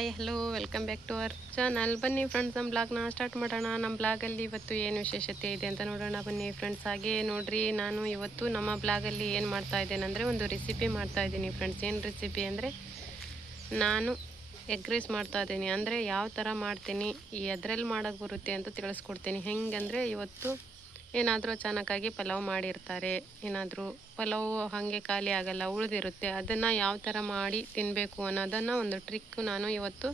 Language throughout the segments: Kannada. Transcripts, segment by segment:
Hi hello welcome back to our channel. ಬನ್ನಿ ಫ್ರೆಂಡ್ಸ್, ನಮ್ಮ ಬ್ಲಾಗ್ನ ಸ್ಟಾರ್ಟ್ ಮಾಡೋಣ. ನಮ್ಮ ಬ್ಲಾಗಲ್ಲಿ ಇವತ್ತು ಏನು ವಿಶೇಷತೆ ಇದೆ ಅಂತ ನೋಡೋಣ ಬನ್ನಿ ಫ್ರೆಂಡ್ಸ್. ಹಾಗೆ ನೋಡ್ರಿ, ನಾನು ಇವತ್ತು ನಮ್ಮ ಬ್ಲಾಗಲ್ಲಿ ಏನು ಮಾಡ್ತಾ ಇದ್ದೇನೆ ಅಂದರೆ ಒಂದು ರೆಸಿಪಿ ಮಾಡ್ತಾ ಇದ್ದೀನಿ ಫ್ರೆಂಡ್ಸ್. ಏನು ರೆಸಿಪಿ ಅಂದರೆ ನಾನು ಎಗ್ ರೈಸ್ ಮಾಡ್ತಾ ಇದ್ದೀನಿ. ಅಂದರೆ ಯಾವ ಥರ ಮಾಡ್ತೀನಿ, ಎದ್ರಲ್ಲಿ ಮಾಡೋಕ್ಕೆ ಬರುತ್ತೆ ಅಂತ ತಿಳಿಸ್ಕೊಡ್ತೀನಿ. ಹೆಂಗಂದರೆ ಇವತ್ತು ಏನಾದರೂ ಅಚಾನಕ್ಕಾಗಿ ಪಲಾವ್ ಮಾಡಿರ್ತಾರೆ, ಏನಾದರೂ ಪಲಾವು ಹಾಗೆ ಖಾಲಿ ಆಗಲ್ಲ, ಉಳಿದಿರುತ್ತೆ. ಅದನ್ನು ಯಾವ ಥರ ಮಾಡಿ ತಿನ್ನಬೇಕು ಅನ್ನೋದನ್ನು ಒಂದು ಟ್ರಿಕ್ ನಾನು ಇವತ್ತು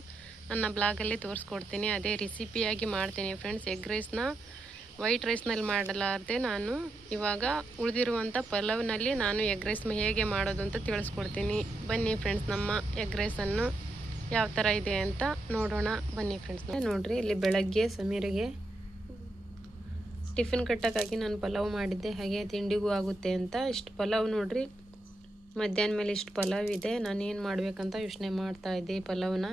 ನನ್ನ ಬ್ಲಾಗಲ್ಲಿ ತೋರಿಸ್ಕೊಡ್ತೀನಿ. ಅದೇ ರೆಸಿಪಿಯಾಗಿ ಮಾಡ್ತೀನಿ ಫ್ರೆಂಡ್ಸ್. ಎಗ್ ರೈಸ್ನ ವೈಟ್ ರೈಸ್ನಲ್ಲಿ ಮಾಡಲಾರ್ದೆ ನಾನು ಇವಾಗ ಉಳಿದಿರುವಂಥ ಪಲಾವ್ನಲ್ಲಿ ನಾನು ಎಗ್ ರೈಸ್ ಹೇಗೆ ಮಾಡೋದು ಅಂತ ತಿಳಿಸ್ಕೊಡ್ತೀನಿ. ಬನ್ನಿ ಫ್ರೆಂಡ್ಸ್, ನಮ್ಮ ಎಗ್ ರೈಸನ್ನು ಯಾವ ಥರ ಇದೆ ಅಂತ ನೋಡೋಣ ಬನ್ನಿ ಫ್ರೆಂಡ್ಸ್. ನೋಡಿರಿ, ಇಲ್ಲಿ ಬೆಳಗ್ಗೆ ಸಮೀರಿಗೆ ಟಿಫಿನ್ ಕಟ್ಟೋಕ್ಕಾಗಿ ನಾನು ಪಲಾವ್ ಮಾಡಿದ್ದೆ, ಹಾಗೆ ತಿಂಡಿಗೂ ಆಗುತ್ತೆ ಅಂತ. ಇಷ್ಟು ಪಲಾವ್ ನೋಡಿರಿ, ಮಧ್ಯಾಹ್ನ ಮೇಲೆ ಇಷ್ಟು ಪಲಾವ್ ಇದೆ. ನಾನು ಏನು ಮಾಡಬೇಕಂತ ಯೋಚನೆ ಮಾಡ್ತಾಯಿದ್ದೆ. ಪಲಾವ್ನ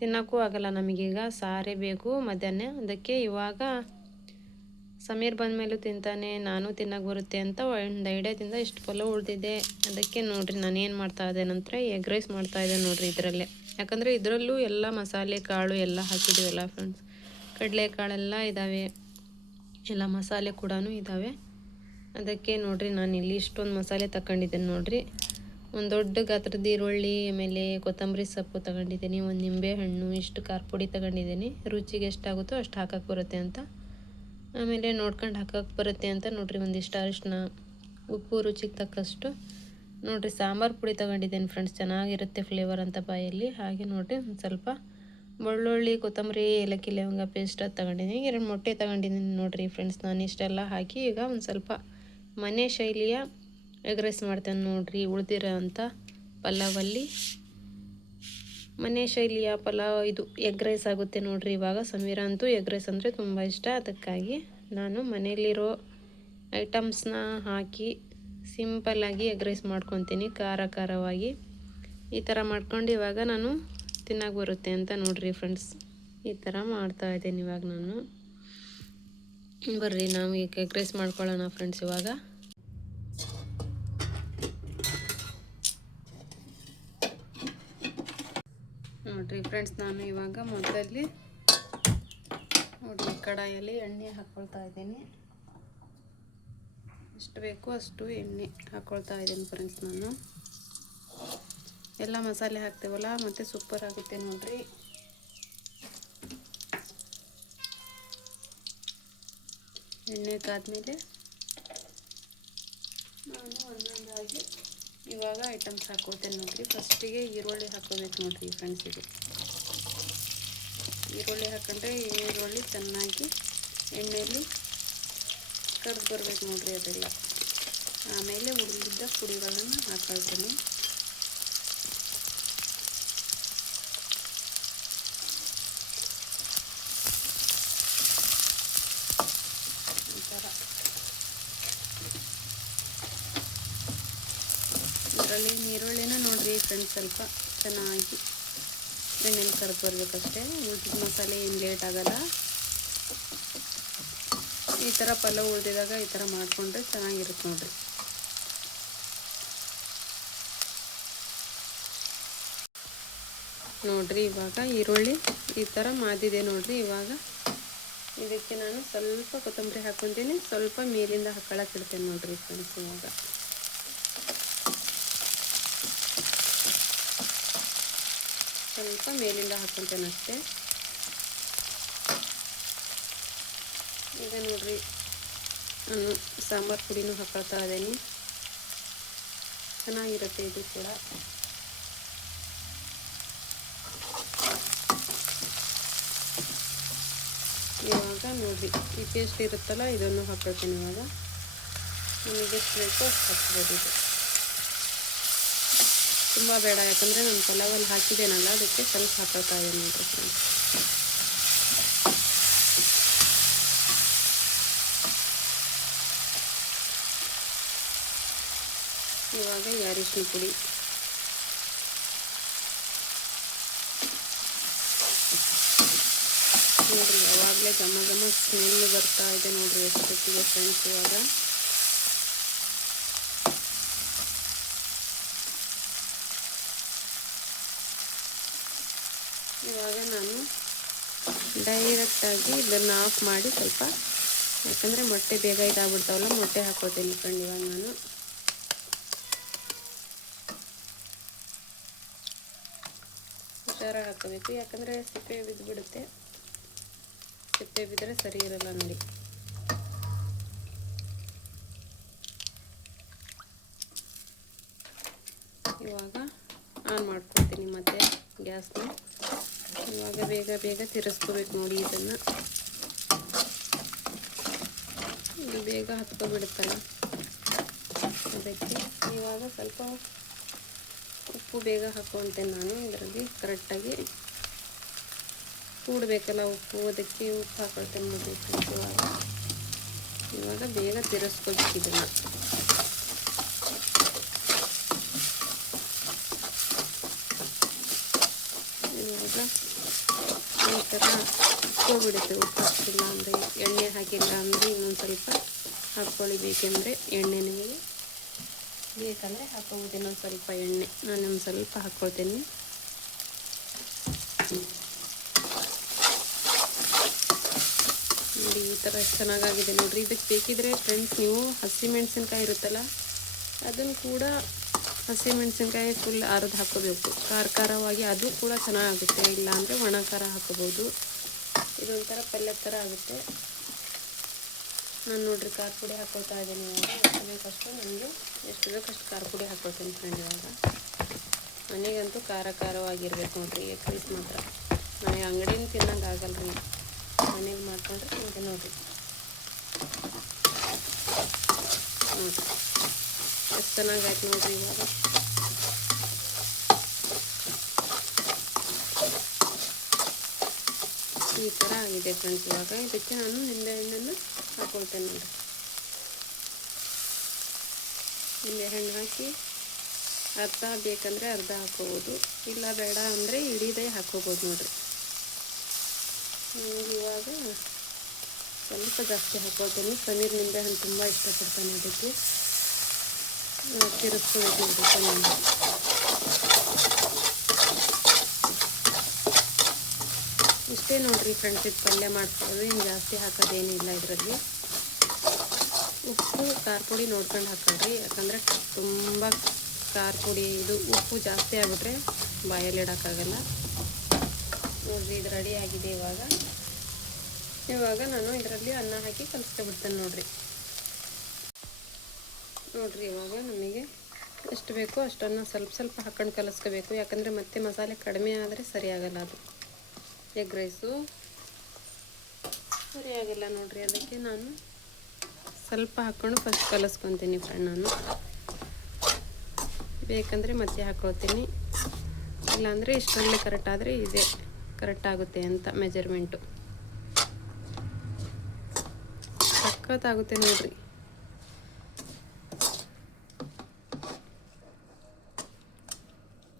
ತಿನ್ನೋಕ್ಕೂ ಆಗಲ್ಲ ನಮಗೀಗ, ಸಾರೇ ಬೇಕು ಮಧ್ಯಾಹ್ನ. ಅದಕ್ಕೆ ಇವಾಗ ಸಮೀರ್ ಬಂದ ಮೇಲೂ ತಿಂತಾನೆ, ನಾನು ತಿನ್ನೋಕೆ ಬರುತ್ತೆ ಅಂತ ಒಂದು ಐಡಿಯಾದಿಂದ ಇಷ್ಟು ಪಲಾವ್ ಉಳಿದಿದೆ. ಅದಕ್ಕೆ ನೋಡಿರಿ, ನಾನು ಏನು ಮಾಡ್ತಾಯಿದ್ದೆ ನಂತರ ಎಗ್ ರೈಸ್ ಮಾಡ್ತಾಯಿದ್ದೆ ನೋಡಿರಿ ಇದರಲ್ಲೇ. ಯಾಕಂದರೆ ಇದರಲ್ಲೂ ಎಲ್ಲ ಮಸಾಲೆ ಕಾಳು ಎಲ್ಲ ಹಾಕಿದ್ದೀವಲ್ಲ ಫ್ರೆಂಡ್ಸ್. ಕಡಲೆಕಾಳೆಲ್ಲ ಇದ್ದಾವೆ, ಎಲ್ಲ ಮಸಾಲೆ ಕೂಡ ಇದ್ದಾವೆ. ಅದಕ್ಕೆ ನೋಡಿರಿ, ನಾನು ಇಲ್ಲಿ ಇಷ್ಟೊಂದು ಮಸಾಲೆ ತಗೊಂಡಿದ್ದೇನೆ ನೋಡಿರಿ. ಒಂದು ದೊಡ್ಡ ಗಾತ್ರದ ಈರುಳ್ಳಿ, ಆಮೇಲೆ ಕೊತ್ತಂಬರಿ ಸೊಪ್ಪು ತಗೊಂಡಿದ್ದೀನಿ, ಒಂದು ನಿಂಬೆ ಹಣ್ಣು, ಇಷ್ಟು ಖಾರ ಪುಡಿ ತಗೊಂಡಿದ್ದೀನಿ. ರುಚಿಗೆ ಎಷ್ಟಾಗುತ್ತೋ ಅಷ್ಟು ಹಾಕೋಕ್ಕೆ ಬರುತ್ತೆ ಅಂತ, ಆಮೇಲೆ ನೋಡ್ಕೊಂಡು ಹಾಕೋಕ್ಕೆ ಬರುತ್ತೆ ಅಂತ ನೋಡಿರಿ. ಒಂದಿಷ್ಟು ಅರಿಶಿನ, ಉಪ್ಪು ರುಚಿಗೆ ತಕ್ಕಷ್ಟು. ನೋಡಿರಿ, ಸಾಂಬಾರು ಪುಡಿ ತಗೊಂಡಿದ್ದೀನಿ ಫ್ರೆಂಡ್ಸ್, ಚೆನ್ನಾಗಿರುತ್ತೆ ಫ್ಲೇವರ್ ಅಂತ ಬಾಯಲ್ಲಿ. ಹಾಗೆ ನೋಡಿರಿ, ಒಂದು ಸ್ವಲ್ಪ ಬೆಳ್ಳುಳ್ಳಿ, ಕೊತ್ತಂಬರಿ, ಏಲಕ್ಕಿ, ಲವಂಗ ಪೇಸ್ಟ್ ಅದು ತಗೊಂಡಿದ್ದೀನಿ. 2 ಮೊಟ್ಟೆ ತಗೊಂಡಿದ್ದೀನಿ ನೋಡಿರಿ ಫ್ರೆಂಡ್ಸ್. ನಾನು ಇಷ್ಟೆಲ್ಲ ಹಾಕಿ ಈಗ ಒಂದು ಸ್ವಲ್ಪ ಮನೆ ಶೈಲಿಯ ಎಗ್ ರೈಸ್ ಮಾಡ್ತೇನೆ ನೋಡಿರಿ. ಉಳಿದಿರೋ ಅಂಥ ಪಲಾವಲ್ಲಿ ಮನೆ ಶೈಲಿಯ ಪಲಾವ್ ಇದು ಎಗ್ ರೈಸ್ ಆಗುತ್ತೆ ನೋಡಿರಿ. ಇವಾಗ ಸಮೀರ ಅಂತೂ ಎಗ್ ರೈಸ್ ಅಂದರೆ ತುಂಬ ಇಷ್ಟ. ಅದಕ್ಕಾಗಿ ನಾನು ಮನೆಯಲ್ಲಿರೋ ಐಟಮ್ಸ್ನ ಹಾಕಿ ಸಿಂಪಲ್ಲಾಗಿ ಎಗ್ ರೈಸ್ ಮಾಡ್ಕೊತೀನಿ, ಖಾರವಾಗಿ. ಈ ಥರ ಮಾಡ್ಕೊಂಡು ಇವಾಗ ನಾನು ತಿನ್ನೋಕೆ ಬರುತ್ತೆ ಅಂತ ನೋಡಿರಿ ಫ್ರೆಂಡ್ಸ್. ಈ ಥರ ಮಾಡ್ತಾಯಿದ್ದೀನಿ ಇವಾಗ ನಾನು. ಬರ್ರಿ, ನಾವು ಈಗ ಎಗ್ ರೈಸ್ ಮಾಡ್ಕೊಳ್ಳೋಣ ಫ್ರೆಂಡ್ಸ್. ಇವಾಗ ನೋಡಿರಿ ಫ್ರೆಂಡ್ಸ್, ನಾನು ಇವಾಗ ಮೊದಲಲ್ಲಿ ನೋಡಿರಿ ಕಡಾಯಲ್ಲಿ ಎಣ್ಣೆ ಹಾಕ್ಕೊಳ್ತಾ ಇದ್ದೀನಿ. ಎಷ್ಟು ಬೇಕೋ ಅಷ್ಟು ಎಣ್ಣೆ ಹಾಕ್ಕೊಳ್ತಾ ಇದ್ದೀನಿ ಫ್ರೆಂಡ್ಸ್. ನಾನು ಎಲ್ಲ ಮಸಾಲೆ ಹಾಕ್ತೇವಲ್ಲ, ಮತ್ತು ಸೂಪರ್ ಆಗುತ್ತೆ ನೋಡಿರಿ. ಎಣ್ಣೆ ಕಾದ್ಮೇಲೆ ನಾನು ಒಂದೊಂದಾಗಿ ಇವಾಗ ಐಟಮ್ಸ್ ಹಾಕ್ಕೊಳ್ತೇನೆ ನೋಡಿರಿ. ಫಸ್ಟಿಗೆ ಈರುಳ್ಳಿ ಹಾಕ್ಕೋಬೇಕು ನೋಡಿರಿ ಫ್ರೆಂಡ್ಸ್. ಇದು ಈರುಳ್ಳಿ ಹಾಕೊಂಡ್ರೆ ಈರುಳ್ಳಿ ಚೆನ್ನಾಗಿ ಎಣ್ಣೆಯಲ್ಲಿ ಕರ್ದು ಬರಬೇಕು ನೋಡಿರಿ ಅದೆಲ್ಲ. ಆಮೇಲೆ ಉಳಿದಿದ್ದ ಪುಡಿಗಳನ್ನು ಹಾಕ್ಕೊಳ್ತೀನಿ. ಇದರಲ್ಲಿ ಈರುಳ್ಳಿನ ನೋಡಿರಿ ಫ್ರೆಂಡ್ಸ್, ಸ್ವಲ್ಪ ಚೆನ್ನಾಗಿ ಎಣ್ಣೆಲಿ ಕರ್ದು ಬರಬೇಕಷ್ಟೇ. ಉಳಿದಿದ್ದ ಮಸಾಲೆ ಏನು ಲೇಟ್ ಆಗೋಲ್ಲ. ಈ ಥರ ಪಲಾವ್ ಉಳಿದಿದಾಗ ಈ ಥರ ಮಾಡಿಕೊಂಡ್ರೆ ಚೆನ್ನಾಗಿರುತ್ತೆ ನೋಡಿರಿ. ನೋಡಿರಿ, ಇವಾಗ ಈರುಳ್ಳಿ ಈ ಥರ ಮಾದಿದೆ ನೋಡಿರಿ. ಇವಾಗ ಇದಕ್ಕೆ ನಾನು ಸ್ವಲ್ಪ ಕೊತ್ತಂಬರಿ ಹಾಕ್ಕೊತೀನಿ, ಸ್ವಲ್ಪ ಮೇಲಿಂದ ಹಾಕೊಳ್ಳೋಕೆ ಇಡ್ತೇನೆ ನೋಡಿರಿ ಫ್ರೆಂಡ್ಸ್. ಇವಾಗ ಸ್ವಲ್ಪ ಮೇಲಿಂದ ಹಾಕ್ಕೊತೇನೆ ಅಷ್ಟೇ. ಈಗ ನೋಡಿರಿ, ನಾನು ಸಾಂಬಾರು ಪುಡಿನೂ ಹಾಕ್ಕೊಳ್ತಾ ಇದ್ದೀನಿ. ಚೆನ್ನಾಗಿರುತ್ತೆ ಇದು ಕೂಡ. ಇವಾಗ ನೋಡಿರಿ, ಈ ಪೇಸ್ಟ್ ಇರುತ್ತಲ್ಲ, ಇದನ್ನು ಹಾಕ್ಕೊಳ್ತೀನಿ. ಇವಾಗ ನಿಮಗೆ ಎಷ್ಟು ಬೇಕೋ ಅಷ್ಟು ಹಾಕ್ಬೋದು. ಇದು ತುಂಬ ಬೇಡ, ಯಾಕಂದರೆ ನಾನು ಪಲಾವಲ್ಲಿ ಹಾಕಿದ್ದೇನಲ್ಲ, ಅದಕ್ಕೆ ಸ್ವಲ್ಪ ಹಾಕ್ಕೊಳ್ತಾ ಇದ್ದೀನಿ ನೋಡಿರಿ ಫ್ರೆಂಡ್ಸ್. ಇವಾಗ ಅರಿಶಿನ ಪುಡಿ, ನೋಡಿರಿ ಯಾವಾಗಲೇ ಘಮ ಸ್ಮೆಲ್ ಬರ್ತಾ ಇದೆ ನೋಡಿರಿ ಎಷ್ಟೊತ್ತಿಗೆ ಫ್ರೆಂಡ್ಸ್. ಇವಾಗ ಇವಾಗ ನಾನು ಡೈರೆಕ್ಟಾಗಿ ಇದನ್ನು ಆಫ್ ಮಾಡಿ ಸ್ವಲ್ಪ, ಯಾಕಂದರೆ ಮೊಟ್ಟೆ ಬೇಗ ಇದಾಗ್ಬಿಡ್ತಾವಲ್ಲ, ಮೊಟ್ಟೆ ಹಾಕ್ಕೊಳ್ತೀನಿ ಫ್ರೆಂಡ್. ಇವಾಗ ನಾನು ಹುಷಾರಾಗಿ ಹಾಕೋಬೇಕು, ಯಾಕಂದರೆ ಸಿಪ್ಪೆ ಬಿದ್ದುಬಿಡುತ್ತೆ. ಸಿಪ್ಪೆ ಬಿದ್ದರೆ ಸರಿ ಇರಲ್ಲ ನೋಡಿ. ಇವಾಗ ಆನ್ ಮಾಡ್ಕೊಳ್ತೀನಿ ಮತ್ತೆ ಗ್ಯಾಸ್ನ. ಇವಾಗ ಬೇಗ ಬೇಗ ತಿರ್ಸ್ಕೋಬೇಕು ನೋಡಿ. ಇದನ್ನು ಇದು ಬೇಗ ಹತ್ಕೊಬಿಡುತ್ತಲ್ಲ, ಅದಕ್ಕೆ ಇವಾಗ ಸ್ವಲ್ಪ ಉಪ್ಪು ಬೇಗ ಹಾಕ್ಕೊಳ್ತೇನೆ ನಾನು. ಇದರಲ್ಲಿ ಕರೆಕ್ಟಾಗಿ ಕೂಡಬೇಕಲ್ಲ ಉಪ್ಪು, ಅದಕ್ಕೆ ಉಪ್ಪು ಹಾಕೊಳ್ತೇನೆ ನೋಡಿ. ಇವಾಗ ಬೇಗ ತಿರ್ಸ್ಕೋಬೇಕು ಇದನ್ನು. ಇವಾಗ ಈ ಥರ ಹೋಗ್ಬಿಡುತ್ತೆ. ಉಪ್ಪು ಹಾಕಿಲ್ಲ ಅಂದರೆ, ಎಣ್ಣೆ ಹಾಕಿಲ್ಲ ಅಂದರೆ ಇನ್ನೊಂದು ಸ್ವಲ್ಪ ಹಾಕ್ಕೊಳ್ಳಿ. ಬೇಕೆಂದರೆ ಎಣ್ಣೆ ನಿಮಗೆ ಬೇಕಂದರೆ ಹಾಕ್ಕೊಬೋದು. ಇನ್ನೊಂದು ಸ್ವಲ್ಪ ಎಣ್ಣೆ ನಾನೊಂದು ಸ್ವಲ್ಪ ಹಾಕ್ಕೊಳ್ತೀನಿ. ನೋಡಿ ಈ ಥರ ಚೆನ್ನಾಗಾಗಿದೆ ನೋಡಿರಿ. ಇದಕ್ಕೆ ಬೇಕಿದ್ರೆ ಫ್ರೆಂಡ್ಸ್ ನೀವು ಹಸಿಮೆಣಸಿನ್ಕಾಯಿ ಇರುತ್ತಲ್ಲ, ಅದನ್ನು ಕೂಡ ಹಸಿಮೆಣಸಿನ್ಕಾಯಿ ಫುಲ್ ಅರ್ದು ಹಾಕ್ಕೋಬೇಕು, ಖಾರವಾಗಿ. ಅದು ಕೂಡ ಚೆನ್ನಾಗುತ್ತೆ. ಇಲ್ಲಾಂದರೆ ಒಣ ಖಾರ ಹಾಕೋಬೋದು. ಇದೊಂಥರ ಪಲ್ಯ ಥರ ಆಗುತ್ತೆ. ನಾನು ನೋಡಿರಿ ಖಾರ ಪುಡಿ ಹಾಕ್ಕೊಳ್ತಾ ಇದ್ದೀನಿ. ಎಷ್ಟು ಬೇಕಷ್ಟು ನನಗೆ ಎಷ್ಟು ಬೇಕಷ್ಟು ಖಾರ ಪುಡಿ ಹಾಕ್ಕೊಳ್ತೀನಿ ಫ್ರೆಂಡ್. ಇವಾಗ ಮನೆಗಂತೂ ಖಾರವಾಗಿರ್ಬೇಕು ನೋಡಿರಿ ಎಗ್ ರೈಸ್ ಮಾತ್ರ. ನನಗೆ ಅಂಗಡಿನ ತಿನ್ನೋಂಗೆ ಆಗಲ್ಲ ರೀ, ಮನೇಲಿ ಮಾಡ್ಕೊಂಡ್ರೆ ತಿಂತೆ ನೋಡಿರಿ. ಎಷ್ಟು ಚೆನ್ನಾಗಾಯ್ತು ನೋಡಿರಿ. ಇವಾಗ ಈ ಥರ ಆಗಿದೆ ಫ್ರೆಂಡ್ಸ್. ಇವಾಗ ಇದಕ್ಕೆ ನಾನು ನಿಂಬೆಹಣ್ಣನ್ನು ಹಾಕ್ಕೊಳ್ತೇನೆ ನೋಡಿ. ನಿಂಬೆಹಣ್ಣು ಹಾಕಿ ಅರ್ಧ ಬೇಕಂದರೆ ಅರ್ಧ ಹಾಕ್ಕೋಬೋದು, ಇಲ್ಲ ಬೇಡ ಅಂದರೆ ಇಡೀದೇ ಹಾಕ್ಕೋಬೋದು ನೋಡಿರಿ. ಇವಾಗ ಸ್ವಲ್ಪ ಜಾಸ್ತಿ ಹಾಕ್ಕೊಳ್ತೀನಿ. ಸಮೀರ್ ನಿಂಬೆಹಣ್ಣು ತುಂಬ ಇಷ್ಟಪಡ್ತಾನೆ, ಅದಕ್ಕೆ ತಿರುಗಿಸ್ಕೋಬೇಕು ನೋಡಿ ಚೆನ್ನಾಗಿ. ಇಷ್ಟೇ ನೋಡಿರಿ ಫ್ರೆಂಡ್ಸ್, ಇದು ಪಲ್ಯ ಮಾಡ್ಕೊಳ್ಳೋದು. ಇನ್ನು ಜಾಸ್ತಿ ಹಾಕೋದೇನಿಲ್ಲ ಇದರಲ್ಲಿ. ಉಪ್ಪು ಖಾರ ಪುಡಿ ನೋಡ್ಕೊಂಡು ಹಾಕ್ಕೊಳ್ರಿ, ಯಾಕಂದರೆ ತುಂಬ ಖಾರ ಪುಡಿ ಇದು ಉಪ್ಪು ಜಾಸ್ತಿ ಆಗಿಬಿಟ್ರೆ ಬಾಯಲ್ಲಿ ಇಡೋಕ್ಕಾಗಲ್ಲ ನೋಡಿರಿ. ಇದು ರೆಡಿ ಆಗಿದೆ. ಇವಾಗ ನಾನು ಇದರಲ್ಲಿ ಅನ್ನ ಹಾಕಿ ಕಲಿಸ್ಕೊಬಿಡ್ತೇನೆ ನೋಡಿರಿ. ಇವಾಗ ನಮಗೆ ಎಷ್ಟು ಬೇಕೋ ಅಷ್ಟನ್ನು ಸ್ವಲ್ಪ ಹಾಕ್ಕೊಂಡು ಕಲಿಸ್ಕೋಬೇಕು, ಯಾಕಂದರೆ ಮತ್ತೆ ಮಸಾಲೆ ಕಡಿಮೆ ಆದರೆ ಸರಿಯಾಗಲ್ಲ. ಅದು ಎಗ್ ರೈಸು ಸರಿಯಾಗಿಲ್ಲ ನೋಡಿರಿ. ಅದಕ್ಕೆ ನಾನು ಸ್ವಲ್ಪ ಹಾಕ್ಕೊಂಡು ಫಸ್ಟ್ ಕಲಿಸ್ಕೊತೀನಿ ಫ್ರೆಂಡ್. ನಾನು ಬೇಕಂದರೆ ಮತ್ತೆ ಹಾಕ್ಕೊಳ್ತೀನಿ, ಇಲ್ಲಾಂದರೆ ಇಷ್ಟರಲ್ಲೇ ಕರೆಕ್ಟ್ ಆದರೆ ಇದೆ ಕರೆಕ್ಟ್ ಆಗುತ್ತೆ ಅಂತ ಮೆಜರ್ಮೆಂಟು. ಸಖತ್ತಾಗುತ್ತೆ ನೋಡಿರಿ.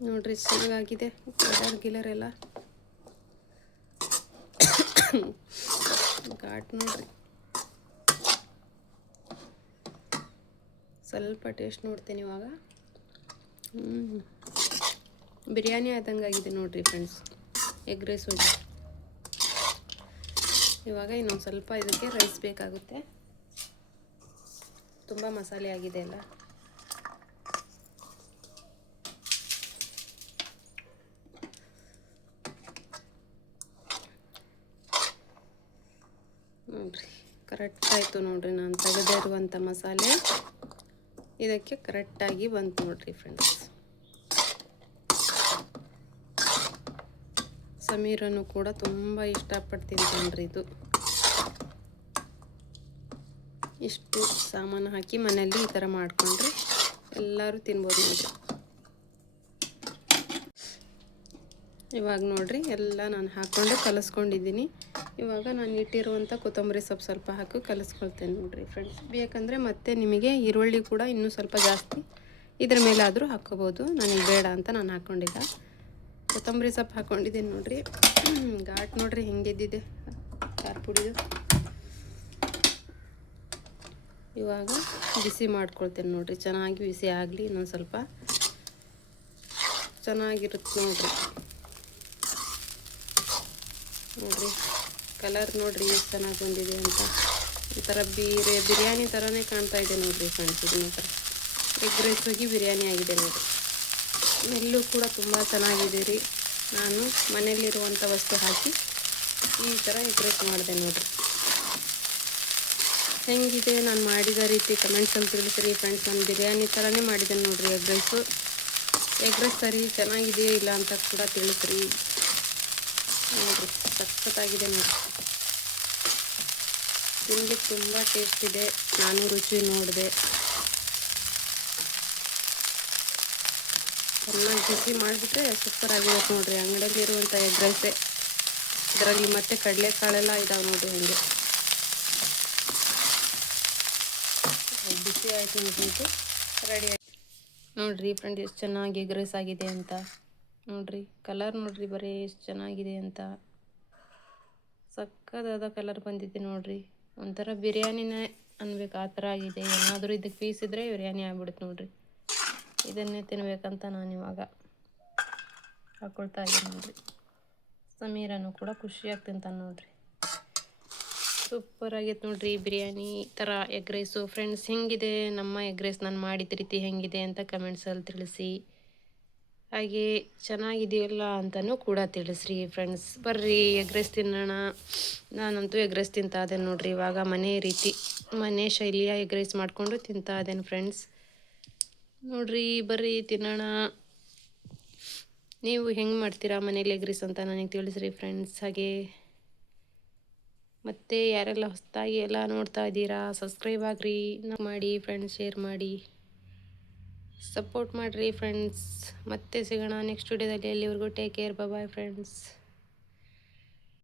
ನೋಡಿರಿ ಚೆನ್ನಾಗಾಗಿದೆ ಗಿಲರ್ ಎಲ್ಲ ಘಾಟ್ ನೋಡಿರಿ. ಸ್ವಲ್ಪ ಟೇಸ್ಟ್ ನೋಡ್ತೀನಿ ಇವಾಗ. ಬಿರಿಯಾನಿ ಆದಂಗಾಗಿದೆ ನೋಡಿರಿ ಫ್ರೆಂಡ್ಸ್, ಎಗ್ ರೈಸ್ ಹೋಗಿ. ಇವಾಗ ಇನ್ನೊಂದು ಸ್ವಲ್ಪ ಇದಕ್ಕೆ ರೈಸ್ ಬೇಕಾಗುತ್ತೆ, ತುಂಬ ಮಸಾಲೆ ಆಗಿದೆ ಅಲ್ಲ. ನೋಡಿರಿ ಕರೆಕ್ಟ್ ಆಯಿತು ನೋಡಿರಿ. ನಾನು ತೆಗೆದೇ ಇರುವಂಥ ಮಸಾಲೆ ಇದಕ್ಕೆ ಕರೆಕ್ಟಾಗಿ ಬಂತು ನೋಡಿರಿ ಫ್ರೆಂಡ್ಸ್. ಸಮೀರನು ಕೂಡ ತುಂಬ ಇಷ್ಟಪಟ್ಟು ತಿಂತಾನ್ರಿ ಇದು. ಇಷ್ಟು ಸಾಮಾನು ಹಾಕಿ ಮನೆಯಲ್ಲಿ ಈ ಥರ ಮಾಡಿಕೊಂಡ್ರೆ ಎಲ್ಲರೂ ತಿನ್ಬೋದು ನೋಡಿರಿ. ಇವಾಗ ನೋಡಿರಿ ಎಲ್ಲ ನಾನು ಹಾಕ್ಕೊಂಡು ಕಲಿಸ್ಕೊಂಡಿದ್ದೀನಿ. ಇವಾಗ ನಾನು ಇಟ್ಟಿರುವಂಥ ಕೊತ್ತಂಬರಿ ಸೊಪ್ಪು ಸ್ವಲ್ಪ ಹಾಕಿ ಕಲಿಸ್ಕೊಳ್ತೇನೆ ನೋಡಿರಿ ಫ್ರೆಂಡ್ಸ್. ಬೇಕಂದರೆ ಮತ್ತೆ ನಿಮಗೆ ಈರುಳ್ಳಿ ಕೂಡ ಇನ್ನೂ ಸ್ವಲ್ಪ ಜಾಸ್ತಿ ಇದ್ರ ಮೇಲಾದರೂ ಹಾಕ್ಕೋಬೋದು. ನನಗೆ ಬೇಡ ಅಂತ ನಾನು ಹಾಕ್ಕೊಂಡಿಲ್ಲ. ಕೊತ್ತಂಬರಿ ಸೊಪ್ಪು ಹಾಕ್ಕೊಂಡಿದ್ದೀನಿ ನೋಡಿರಿ. ಘಾಟ್ ನೋಡಿರಿ ಹೆಂಗೆದ್ದಿದೆ ಖಾರ ಪುಡಿದು. ಇವಾಗ ಬಿಸಿ ಮಾಡ್ಕೊಳ್ತೇನೆ ನೋಡಿರಿ. ಚೆನ್ನಾಗಿ ಬಿಸಿ ಆಗಲಿ, ಇನ್ನೊಂದು ಸ್ವಲ್ಪ ಚೆನ್ನಾಗಿರುತ್ತೆ ನೋಡಿರಿ. ನೋಡಿರಿ ಕಲರ್ ನೋಡಿರಿ ಎಷ್ಟು ಚೆನ್ನಾಗಿ ಬಂದಿದೆ ಅಂತ. ಒಂಥರ ಬಿರಿಯಾನಿ ಥರನೇ ಕಾಣ್ತಾ ಇದೆ ನೋಡಿರಿ ಫ್ರೆಂಡ್ಸ್. ಇದು ಮಾತ್ರ ಎಗ್ ರೈಸ್ ಹೋಗಿ ಬಿರಿಯಾನಿ ಆಗಿದೆ ನೋಡಿರಿ. ಸ್ಮೆಲ್ಲು ಕೂಡ ತುಂಬ ಚೆನ್ನಾಗಿದೆ ರೀ. ನಾನು ಮನೆಯಲ್ಲಿರುವಂಥ ವಸ್ತು ಹಾಕಿ ಈ ಥರ ಎಗ್ ರೈಸ್ ಮಾಡಿದೆ ನೋಡಿರಿ. ಹೆಂಗಿದೆ ನಾನು ಮಾಡಿದ ರೀತಿ ಕಮೆಂಟ್ಸಲ್ಲಿ ತಿಳಿಸ್ರಿ ಫ್ರೆಂಡ್ಸ್. ನಾನು ಬಿರಿಯಾನಿ ಥರನೇ ಮಾಡಿದ್ದೇನೆ ನೋಡಿರಿ ಎಗ್ ರೈಸು. ಎಗ್ ರೈಸ್ ಸರಿ ಚೆನ್ನಾಗಿದೆಯೋ ಇಲ್ಲ ಅಂತ ಕೂಡ ತಿಳಿಸ್ರಿ ನೋಡಿರಿ. ಸಖತ್ತಾಗಿದೆ ನೋಡಿರಿ. ತಿನ್ಲಿಕ್ಕೆ ತುಂಬ ಟೇಸ್ಟ್ ಇದೆ. ನಾನು ರುಚಿ ನೋಡಿದೆ. ಚೆನ್ನಾಗಿ ಬಿಸಿ ಮಾಡಿಬಿಟ್ರೆ ಸೂಪರ್ ಆಗಿರುತ್ತೆ ನೋಡಿರಿ. ಅಂಗಡಿಯಲ್ಲಿರುವಂಥ ಎಗ್ ರೈಸೇ. ಇದರಲ್ಲಿ ಮತ್ತೆ ಕಡಲೆಕಾಳೆಲ್ಲ ಇದಾವೆ ನೋಡಿರಿ. ಹಂಗೆ ಬಿಸಿ ಆಯಿತು ನೋಡಿರಿ. ಇದು ರೆಡಿ ಆಯ್ತು ನೋಡಿರಿ ಫ್ರೆಂಡ್. ಎಷ್ಟು ಚೆನ್ನಾಗಿ ಎಗ್ ರೈಸ್ ಆಗಿದೆ ಅಂತ ನೋಡಿರಿ. ಕಲರ್ ನೋಡಿರಿ ಬರೀ ಎಷ್ಟು ಚೆನ್ನಾಗಿದೆ ಅಂತ. ಸಕ್ಕತ್ತಾದ ಕಲರ್ ಬಂದಿದೆ ನೋಡಿರಿ. ಒಂಥರ ಬಿರಿಯಾನಿನೇ ಅನ್ಬೇಕು ಆ ಥರ ಆಗಿದೆ. ಏನಾದರೂ ಇದಕ್ಕೆ ಪೀಸ್ ಇದ್ದರೆ ಬಿರಿಯಾನಿ ಆಗ್ಬಿಡುತ್ತೆ ನೋಡಿರಿ. ಇದನ್ನೇ ತಿನ್ಬೇಕಂತ ನಾನು ಇವಾಗ ಹಾಕ್ಕೊಳ್ತಾ ಇದ್ದೀನಿ ನೋಡಿರಿ. ಸಮೀರನು ಕೂಡ ಖುಷಿಯಾಗಿ ತಿಂತಾನೆ ನೋಡಿರಿ. ಸೂಪರ್ ಆಗೈತೆ ನೋಡಿರಿ ಬಿರಿಯಾನಿ ಥರ ಎಗ್ ರೈಸು. ಫ್ರೆಂಡ್ಸ್ ಹೆಂಗಿದೆ ನಮ್ಮ ಎಗ್ ರೈಸ್ ನಾನು ಮಾಡಿದ ರೀತಿ ಹೆಂಗಿದೆ ಅಂತ ಕಮೆಂಟ್ಸಲ್ಲಿ ತಿಳಿಸಿ. ಹಾಗೆ ಚೆನ್ನಾಗಿದೆಯಲ್ಲ ಅಂತಲೂ ಕೂಡ ತಿಳಿಸ್ರಿ ಫ್ರೆಂಡ್ಸ್. ಬರ್ರಿ ಎಗ್ ರೈಸ್ ತಿನ್ನೋಣ. ನಾನಂತೂ ಎಗ್ ರೈಸ್ ತಿಂತಾ ಇದ್ದೇನೆ ನೋಡಿರಿ ಇವಾಗ. ಮನೆ ಶೈಲಿಯ ಎಗ್ ರೈಸ್ ಮಾಡಿಕೊಂಡು ತಿಂತಾ ಇದ್ದೇನೆ ಫ್ರೆಂಡ್ಸ್. ನೋಡಿರಿ ಬರ್ರಿ ತಿನ್ನೋಣ. ನೀವು ಹೆಂಗೆ ಮಾಡ್ತೀರಾ ಮನೇಲಿ ಎಗ್ ರೈಸ್ ಅಂತ ನನಗೆ ತಿಳಿಸ್ರಿ ಫ್ರೆಂಡ್ಸ್. ಹಾಗೆ ಮತ್ತು ಯಾರೆಲ್ಲ ಹೊಸದಾಗಿ ಎಲ್ಲ ನೋಡ್ತಾ ಇದ್ದೀರಾ ಸಬ್ಸ್ಕ್ರೈಬ್ ಆಗಿರಿ, ಮಾಡಿ ಫ್ರೆಂಡ್ಸ್, ಶೇರ್ ಮಾಡಿ, ಸಪೋರ್ಟ್ ಮಾಡಿರಿ ಫ್ರೆಂಡ್ಸ್. ಮತ್ತೆ ಸಿಗೋಣ ನೆಕ್ಸ್ಟ್ ವಿಡಿಯೋದಲ್ಲಿ. ಎಲ್ಲಿವರೆಗೂ ಟೇಕ್ ಕೇರ್, ಬಾಯ್ ಫ್ರೆಂಡ್ಸ್.